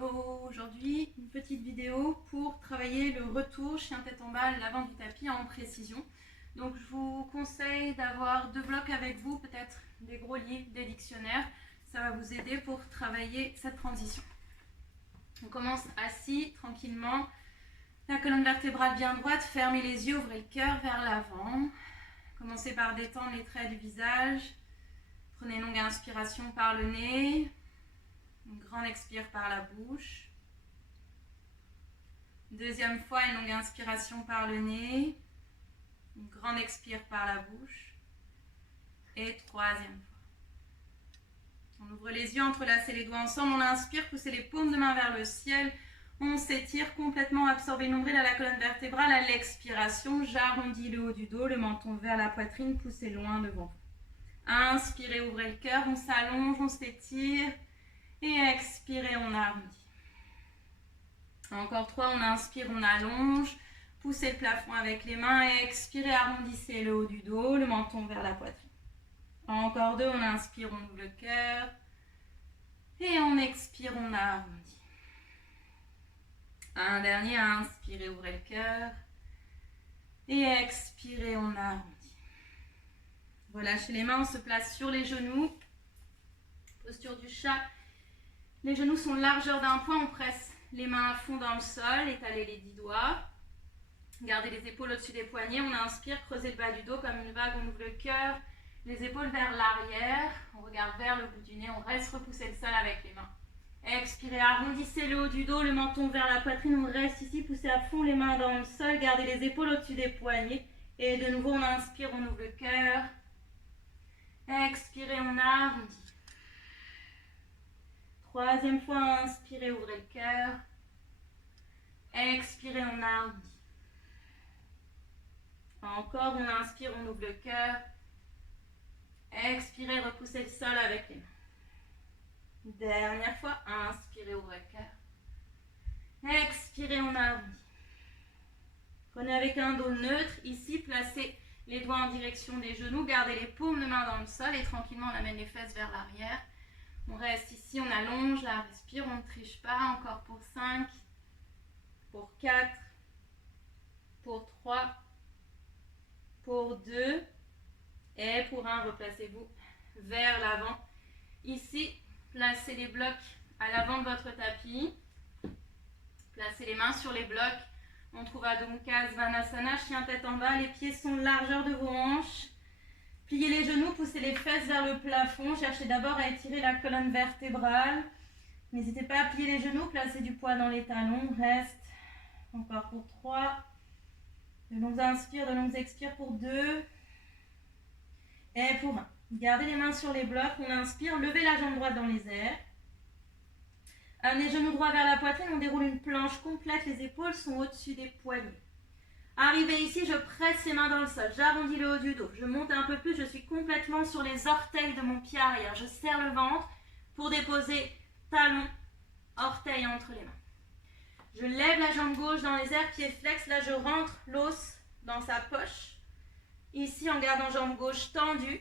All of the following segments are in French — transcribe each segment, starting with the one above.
Hello, aujourd'hui une petite vidéo pour travailler le retour chien tête en bas, l'avant du tapis en précision. Donc je vous conseille d'avoir deux blocs avec vous, peut-être des gros livres, des dictionnaires. Ça va vous aider pour travailler cette transition. On commence assis, tranquillement. La colonne vertébrale bien droite, fermez les yeux, ouvrez le cœur vers l'avant. Commencez par détendre les traits du visage. Prenez une longue inspiration par le nez. Une grande expire par la bouche. Deuxième fois, une longue inspiration par le nez. Une grande expire par la bouche. Et troisième fois. On ouvre les yeux, entrelacez les doigts ensemble. On inspire, poussez les paumes de main vers le ciel. On s'étire complètement, absorbez le nombril à la colonne vertébrale. À l'expiration, j'arrondis le haut du dos, le menton vers la poitrine, poussez loin devant vous. Inspirez, ouvrez le cœur, on s'allonge, on s'étire. Et expirez, on arrondit. Encore 3, on inspire, on allonge. Poussez le plafond avec les mains et expirez, arrondissez le haut du dos, le menton vers la poitrine. Encore 2, on inspire, on ouvre le cœur. Et on expire, on arrondit. Un dernier, inspirez, ouvrez le cœur. Et expirez, on arrondit. Relâchez les mains, on se place sur les genoux. Posture du chat. Les genoux sont largeur d'un point, on presse les mains à fond dans le sol, étalez les 10 doigts. Gardez les épaules au-dessus des poignets, on inspire, creusez le bas du dos comme une vague, on ouvre le cœur. Les épaules vers l'arrière, on regarde vers le bout du nez, on reste repousser le sol avec les mains. Expirez, arrondissez le haut du dos, le menton vers la poitrine, on reste ici, poussez à fond les mains dans le sol, gardez les épaules au-dessus des poignets. Et de nouveau, on inspire, on ouvre le cœur. Expirez, on arrondit. Troisième fois, inspirez, ouvrez le cœur. Expirez, on arrondit. Encore, on inspire, on ouvre le cœur. Expirez, repoussez le sol avec les mains. Dernière fois, inspirez, ouvrez le cœur. Expirez, on arrondit. Prenez avec un dos neutre. Ici, placez les doigts en direction des genoux. Gardez les paumes de main dans le sol et tranquillement, on amène les fesses vers l'arrière. On reste ici, on allonge, la respire, on ne triche pas. Encore pour 5, pour 4, pour 3, pour 2 et pour 1. Replacez-vous vers l'avant. Ici, placez les blocs à l'avant de votre tapis. Placez les mains sur les blocs. On trouve Adho Mukha Svanasana, chien tête en bas. Les pieds sont largeur de vos hanches. Pliez les genoux, poussez les fesses vers le plafond. Cherchez d'abord à étirer la colonne vertébrale. N'hésitez pas à plier les genoux, placez du poids dans les talons. Reste. Encore pour 3. De longues inspires, de longues expires pour 2. Et pour 1. Gardez les mains sur les blocs. On inspire, levez la jambe droite dans les airs. Amenez genou droit vers la poitrine. On déroule une planche complète. Les épaules sont au-dessus des poignets. Arrivé ici, je presse les mains dans le sol, j'arrondis le haut du dos, je monte un peu plus, je suis complètement sur les orteils de mon pied arrière. Je serre le ventre pour déposer talon, orteil entre les mains. Je lève la jambe gauche dans les airs, pied flex, là je rentre l'os dans sa poche. Ici, en gardant jambe gauche tendue,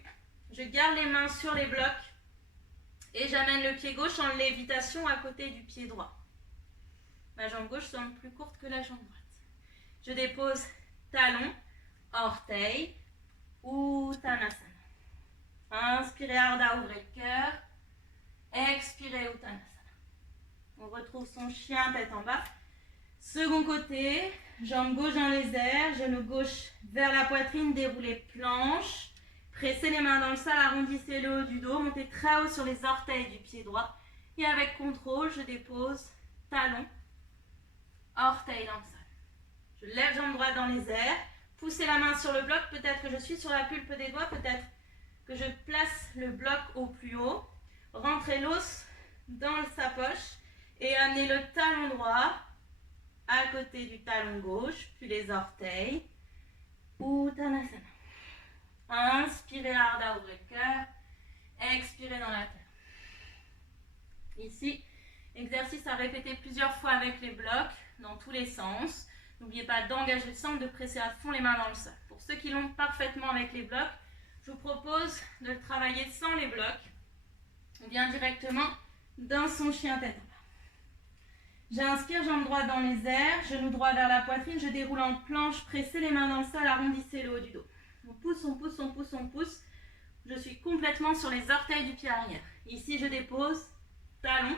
je garde les mains sur les blocs et j'amène le pied gauche en lévitation à côté du pied droit. Ma jambe gauche semble plus courte que la jambe droite. Je dépose talon, orteil, Uttanasana. Inspirez, Ardha, ouvrez le cœur. Expirez, Uttanasana. On retrouve son chien tête en bas. Second côté, jambe gauche dans les airs, genou gauche vers la poitrine, déroulez planche. Pressez les mains dans le sol, arrondissez le haut du dos, montez très haut sur les orteils du pied droit. Et avec contrôle, je dépose talon, orteil dans le sol. Je lève jambe droite dans les airs, poussez la main sur le bloc, peut-être que je suis sur la pulpe des doigts, peut-être que je place le bloc au plus haut. Rentrez l'os dans sa poche et amenez le talon droit à côté du talon gauche, puis les orteils. Uttanasana. Inspirez, Ardha, ouvrez le cœur. Expirez dans la terre. Ici, exercice à répéter plusieurs fois avec les blocs, dans tous les sens. N'oubliez pas d'engager le centre, de presser à fond les mains dans le sol. Pour ceux qui l'ont parfaitement avec les blocs, je vous propose de le travailler sans les blocs, ou bien directement dans son chien tête en bas. J'inspire, jambe droite dans les airs, genou droit vers la poitrine, je déroule en planche, pressez les mains dans le sol, arrondissez le haut du dos. On pousse, on pousse, on pousse, on pousse. Je suis complètement sur les orteils du pied arrière. Ici, je dépose, talon,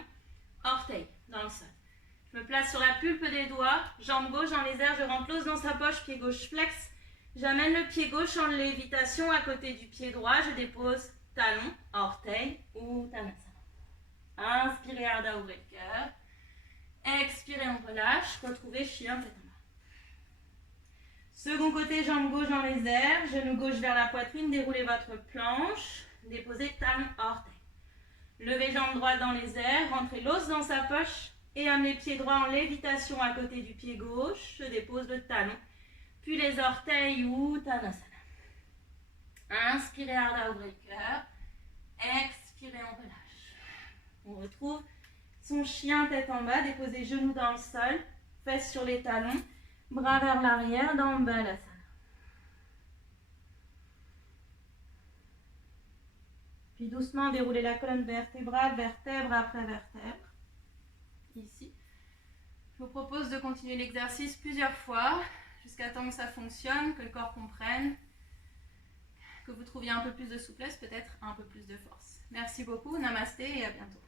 orteil dans le sol. Je me place sur la pulpe des doigts, jambe gauche dans les airs, je rentre l'os dans sa poche, pied gauche flex. J'amène le pied gauche en lévitation à côté du pied droit, je dépose talon, orteil ou Uttanasana. Inspirez, Ardha, ouvrez le cœur. Expirez, on relâche, retrouvez chien tête en bas. Second côté, jambe gauche dans les airs, genou gauche vers la poitrine, déroulez votre planche, déposez talon, orteil. Levez jambe droite dans les airs, rentrez l'os dans sa poche et amenez pied droit en lévitation à côté du pied gauche, je dépose le talon, puis les orteils ou Uttanasana. Inspirez, Ardha, ouvrez le cœur. Expirez, on relâche. On retrouve son chien tête en bas, déposez genoux dans le sol, fesses sur les talons, bras vers l'arrière dans Balasana. Puis doucement déroulez la colonne vertébrale, vertèbre après vertèbre. Ici. Je vous propose de continuer l'exercice plusieurs fois, jusqu'à temps que ça fonctionne, que le corps comprenne, que vous trouviez un peu plus de souplesse, peut-être un peu plus de force. Merci beaucoup, namasté et à bientôt.